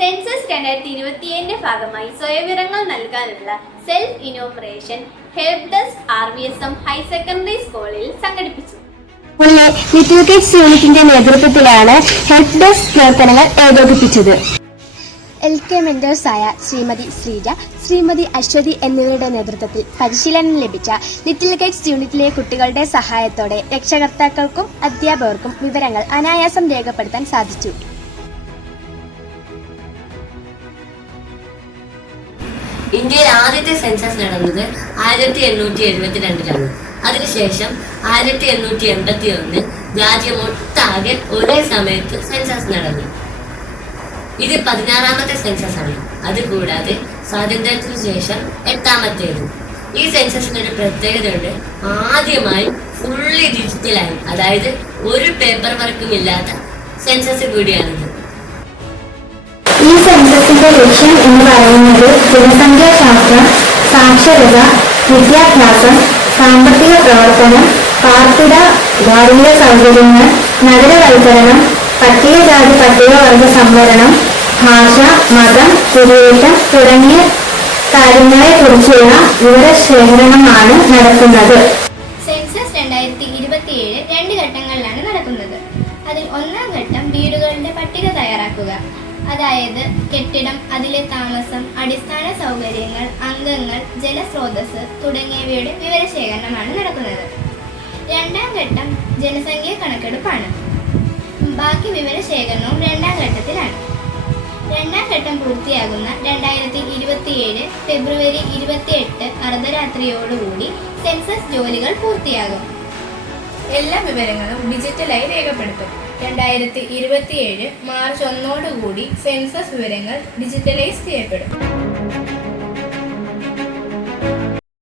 Census 2027 ഭാഗമായി സ്വയംവിവരങ്ങൾ നൽകാനുള്ള self enumeration help desk RVSM higher secondary സ്കൂളിൽ സംഘടിപ്പിച്ചു. ലിറ്റിൽ കിഡ്സ് യൂണിറ്റിന്റെ നേതൃത്വത്തിലാണ് ഹെൽപ് ഡെസ്ക് പ്രവർത്തനങ്ങൾ ഏകോപിപ്പിച്ചത്. LK മെന്റേഴ്സായ ശ്രീമതി ശ്രീജ, ശ്രീമതി അശ്വതി എന്നിവരുടെ നേതൃത്വത്തിൽ പരിശീലനം ലഭിച്ച ലിറ്റിൽ കിഡ്സ് യൂണിറ്റിലെ കുട്ടികളുടെ സഹായത്തോടെ രക്ഷകർത്താക്കൾക്കും അധ്യാപകർക്കും വിവരങ്ങൾ അനായാസം രേഖപ്പെടുത്താൻ സാധിച്ചു. ഇന്ത്യയിൽ ആദ്യത്തെ സെൻസസ് നടന്നത് 1872 അതിനുശേഷം 1881 രാജ്യമൊട്ടാകെ ഒരേ സമയത്ത് സെൻസസ് നടന്നു. ഇത് 16ാമത്തെ സെൻസസ് ആണ്. അതുകൂടാതെ സ്വാതന്ത്ര്യത്തിനു ശേഷം 8ാമത്തേത്. ഈ സെൻസസിനൊരു പ്രത്യേകതയുണ്ട്. ആദ്യമായി ഫുള്ളി ഡിജിറ്റലായി, അതായത് ഒരു പേപ്പർ വർക്കും ഇല്ലാത്ത സെൻസസ് കൂടിയാണിത്. ഈ സെൻസസിന്റെ ലക്ഷ്യം എന്ന് പറയുന്നത് ജനസംഖ്യാശാസ്ത്രം, സാക്ഷരത, വിദ്യാഭ്യാസം, സാമ്പത്തിക പ്രവർത്തനം, പാർപ്പിട ധാർമ്മിക സൗകര്യങ്ങൾ, നഗരവൽക്കരണം, പട്ടികജാതി പട്ടികവർഗ സംവരണം, ഭാഷ, മതം, കുടിയേറ്റം തുടങ്ങിയ കാര്യങ്ങളെക്കുറിച്ചുള്ള വിവരശേഖരണമാണ് നടക്കുന്നത്. സെൻസസ് 2027 രണ്ട് ഘട്ടങ്ങളിലാണ് നടക്കുന്നത്. അതിൽ ഒന്നാം ഘട്ടം വീടുകളുടെ പട്ടിക തയ്യാറാക്കുക, അതായത് കെട്ടിടം, അതിലെ താമസം, അടിസ്ഥാന സൗകര്യങ്ങൾ, അംഗങ്ങൾ, ജലസ്രോതസ് തുടങ്ങിയവയുടെ വിവരശേഖരണമാണ് നടക്കുന്നത്. രണ്ടാം ഘട്ടം ജനസംഖ്യാ കണക്കെടുപ്പാണ്. ബാക്കി വിവരശേഖരണവും രണ്ടാം ഘട്ടത്തിലാണ്. രണ്ടാം ഘട്ടം പൂർത്തിയാകുന്ന 2027 ഫെബ്രുവരി 28 അർദ്ധരാത്രിയോടുകൂടി സെൻസസ് ജോലികൾ പൂർത്തിയാകും. എല്ലാ വിവരങ്ങളും ഡിജിറ്റലായി രേഖപ്പെടുത്തും. 2027 മാർച്ച് 1 സെൻസസ് വിവരങ്ങൾ ഡിജിറ്റലൈസ് ചെയ്യപ്പെടും.